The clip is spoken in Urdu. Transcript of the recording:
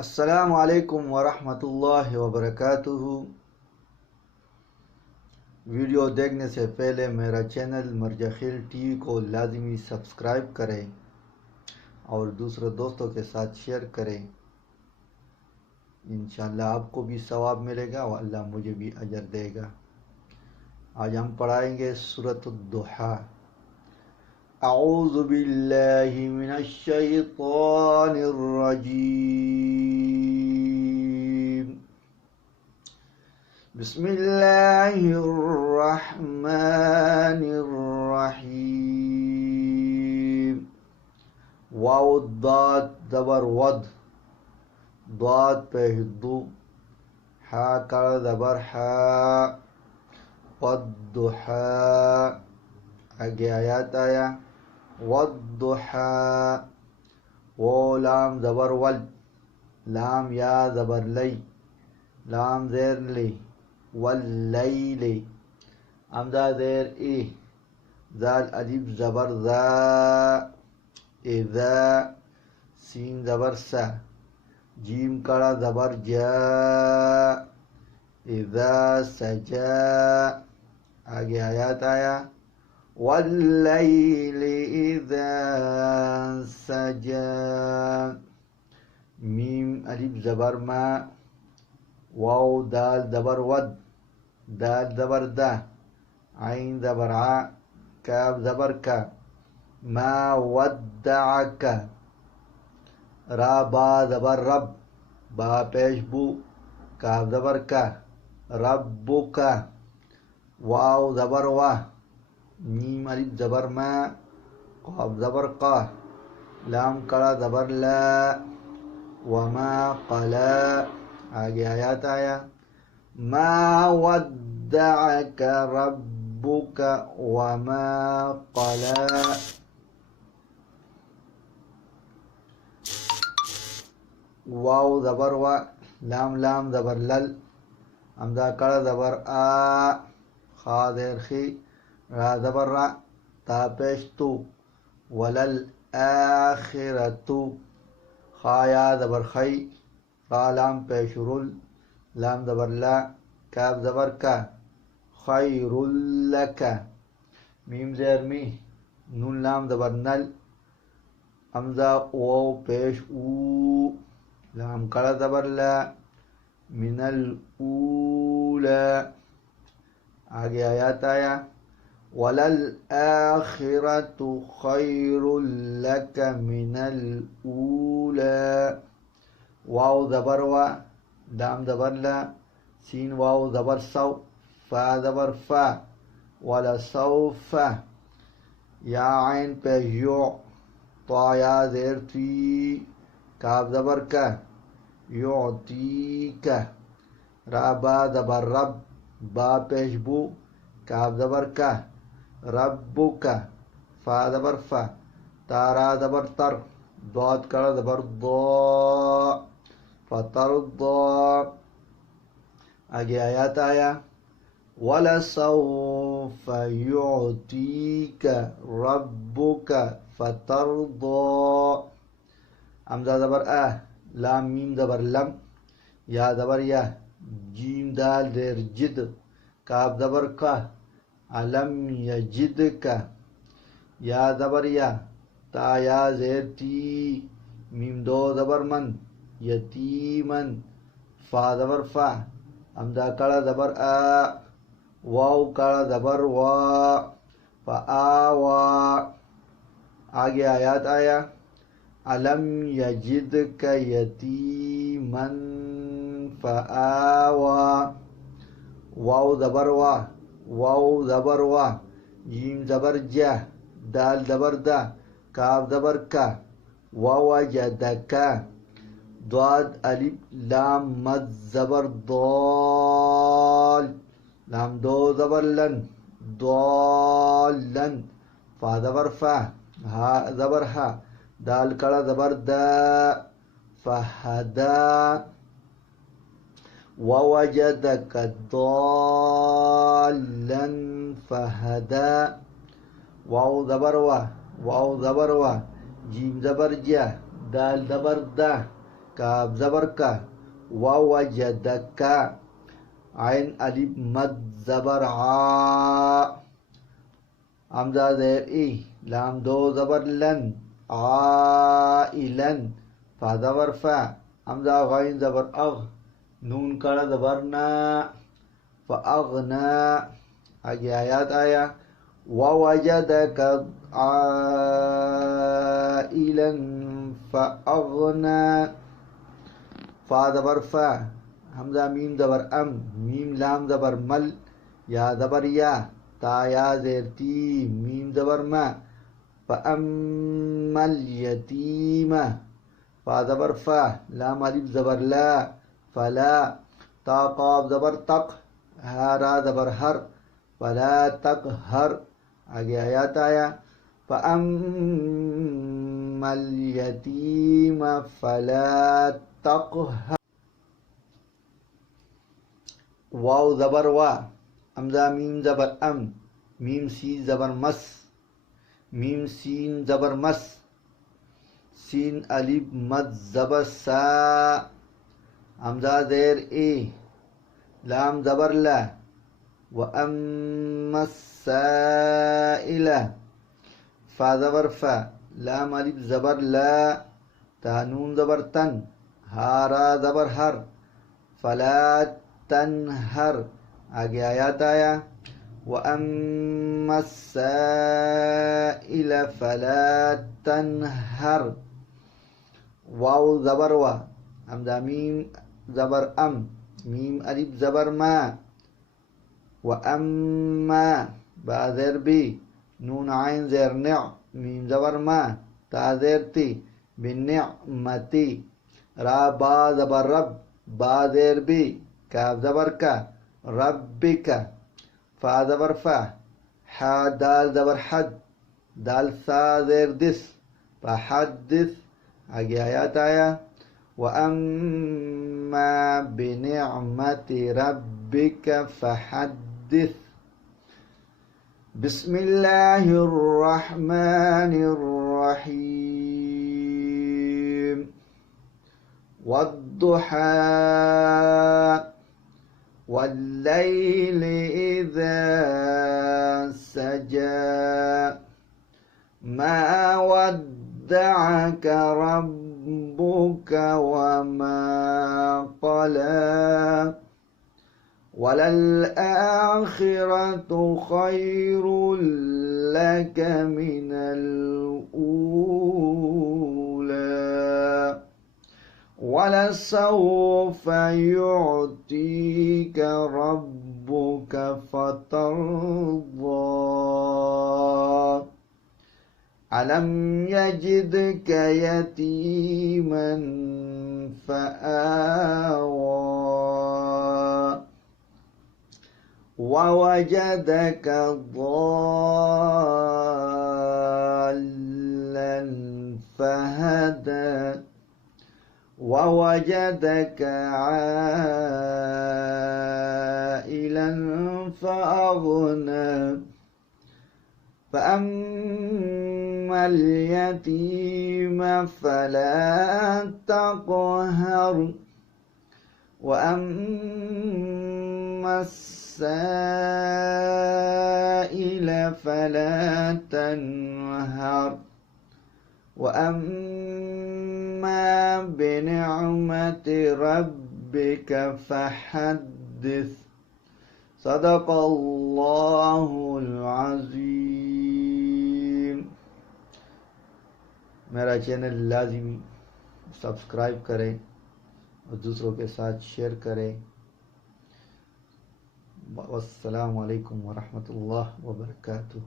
السلام علیکم ورحمۃ اللہ وبرکاتہ۔ ویڈیو دیکھنے سے پہلے میرا چینل مرجع خیل ٹی وی کو لازمی سبسکرائب کریں اور دوسرے دوستوں کے ساتھ شیئر کریں۔ انشاءاللہ آپ کو بھی ثواب ملے گا اور اللہ مجھے بھی اجر دے گا۔ آج ہم پڑھائیں گے سورۃ الضحیٰ۔ اعوذ باللہ من الشیطان الرجیم، بسم اللہ الرحمن الرحیم۔ واو ضاد زبر ود، ضاد پہ دو، ہا کا زبر ہا، والضحیٰ۔ آگے آیات آیا والضحیٰ۔ وہ لام زبر ول، لام یا زبر لی، لام زیر لی، واللیل۔ حمزہ زیر ای، زال الف زبر ذا، اذا۔ سین زبر سا، جیم کڑا زبر جا، اذا سجا۔ آگے آیات آیا واللیل اذا سجا۔ میم الف زبر ما، واو دال زبر ود، دال زبر دا، عین زبر ع، کاف زبر کا، ما ودعک۔ را با زبر رب، با پیش بو، کاف زبر کا، ربک۔ واو زبر وا، میم الف زبر ما، قاف زبر قا، لام کڑا زبر لا، وما قلا۔ آگے آیات آیا ما ودعک ربک وما قلا۔ واو زبر وا، لام لام زبر لل، حمزہ کڑا زبر آ، خا زیر خی، را زبر را، تا پیش تو، ولل آخرتو۔ خا یا زبر خی، را لام پیش رل، لام زبر لا، کاف زبر کا، خیر لک۔ میم زیر می، نون لام زبر نل، حمزہ واو پیش او، لام کڑا زبر لا، من الاولا۔ آگے آیات آیا وَلَلْآخِرَةُ خَيْرٌ لَكَ مِنَ الْأُولَى۔ واو زبر وا، لام زبر لا، سین واو زبر سو، فا زبر فا، وَلَسَوْفَ۔ یا عین پہ یو، طا یا زیر تی، کاف زبر کا، یعطیک۔ را با زبر رب، با پیش بو، کاف زبر کا، ربک۔ فا زبر فا، تارا زبر تر، ضاد کڑا زبر ضا، فترضا۔ آگے آیات آیا وَلَسَوْفَ يُعْطِيكَ رَبُّكَ فَتَرْضَى۔ حمزہ زبر آ، لام میم زبر لم، یا زبر یا، جیم دال زیر جد، کاف زبر کا، علم یجدک۔ یا زبر یا، تا یا زیر تی، میم دو زبر من، یتیمن۔ فا زبر فا، حمزہ کڑا زبر آ، واو کڑا زبر وا، فآوا۔ آگے آیات آیا علم یجدک یتیمن فآوا۔ واو زبر وا، واو زبر وا، جیم زبر جا، دال زبر دا، کاف زبر کا، ووجدک۔ ضاد الف لام مد زبر ضال، لام دو زبر لن، ضالن۔ فا زبر فا، ہا زبر ہا، دال کڑا زبر دا، فہدا۔ ووجدك ضالا فهدى۔ واو زبر وا، واو زبر وا، جیم زبر جا، دال زبر دا، کاف زبر کا ووجدک عین الف مد زبر عا حمزہ زیر ای لام دو زبر لن عائلن فا زبر فا حمزہ غین زبر اغ نون کڑا زبر نا فاغنا آگے آیات آیا ووجدک عائلا فاغنا فا زبر فا حمزہ میم زبر ام میم لام زبر مل یا زبر یا تا یا زیر تی میم زبر ما فأما اليتیم فا زبر فا لام الف زبر لا فلا تا قاف زبر تق ہا را زبر ہر فلا تقہر آگے آیات آیا فأما اليتیم فلا تقہر واو زبر وا حمزہ میم زبر ام میم سین زبر مس میم سین زبر مس سین الف مد زبر سا حمزہ زیر اے لام زبر لا وأما السائل فا زبر فا لام الف زبر لا تا نون زبر تن ہا را زبر ہر فلا تنہر آگے آیات آیا وأما السائل فلا تنہر واو زبر وا حمزہ میم زبر ام میم الف زبر ما وأما با زیر بی نون عین زیر نع میم زبر ما تا زیر تی بالنعمتی را با زبر رب با زیر بی کاف زبر کا ربک فا زبر فا حا دال زبر حد دال سا زیر دس فحدث آگے آیات آیا وأما بنعمت ربک فحدث بسم اللہ الرحمن الرحیم والضحى والليل إذا سجى ما ودعك ربك وما قلى وللآخرة خير لك من الأولى ولسوف يعطيك ربك فترضى ألم يجدك يتيما فآوى ووجدك ضالا فهدى ووجدك عائلا فأغنى فأما اليتيم فلا تقهر وأما السائل فلا تنهر وأما بنعمة ربك فحدث صدق اللہ العظیم. میرا چینل لازمی سبسکرائب کریں اور دوسروں کے ساتھ شیئر کریں. والسلام علیکم ورحمۃ اللہ وبرکاتہ.